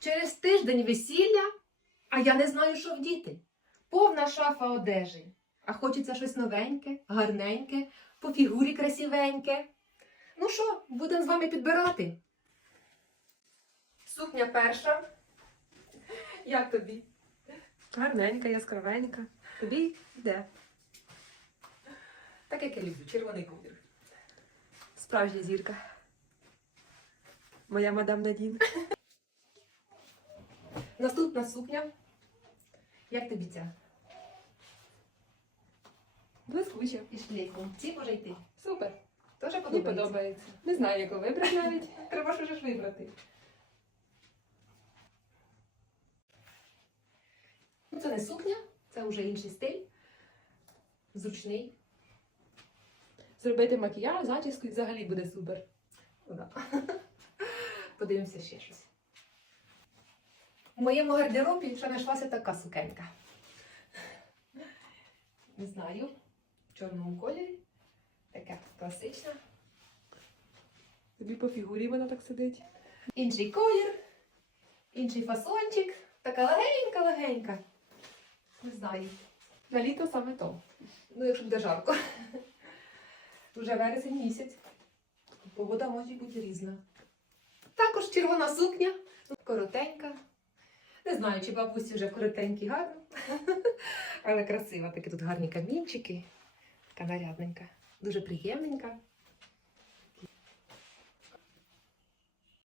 Через тиждень весілля, а я не знаю, що вдіти. Повна шафа одежі. А хочеться щось новеньке, гарненьке, по фігурі красивеньке. Ну що, будемо з вами підбирати. Сукня перша. Як тобі? Гарненька, яскравенька. Тобі йде. Так як я люблю, червоний колір. Справжня зірка. Моя мадам Надін. Наступна сукня. Як тобі ця? Блискуча. І шлейфом. Ці може йти. Супер. Теж Мені подобається. подобається. Не знаю, яку вибрати навіть. Треба ж вибрати. Ну, це не сукня, це вже інший стиль. Зручний. Зробити макіяж, зачіску і взагалі буде супер. Ну, да. Подивимося ще щось. У моєму гардеробі ще знайшлася така сукенька. Не знаю, в чорному кольорі. Така класична. Тобі по фігурі вона так сидить. Інший колір, інший фасончик. Така легенька-легенька. Не знаю. На літо саме то. Ну, якщо буде жарко. Вже вересень місяць. Погода може бути різна. Також червона сукня, коротенька. Знаю, чи бабусі вже коротенькі гарно. Але красива. Такі тут гарні камінчики. Така нарядненька. Дуже приємненька.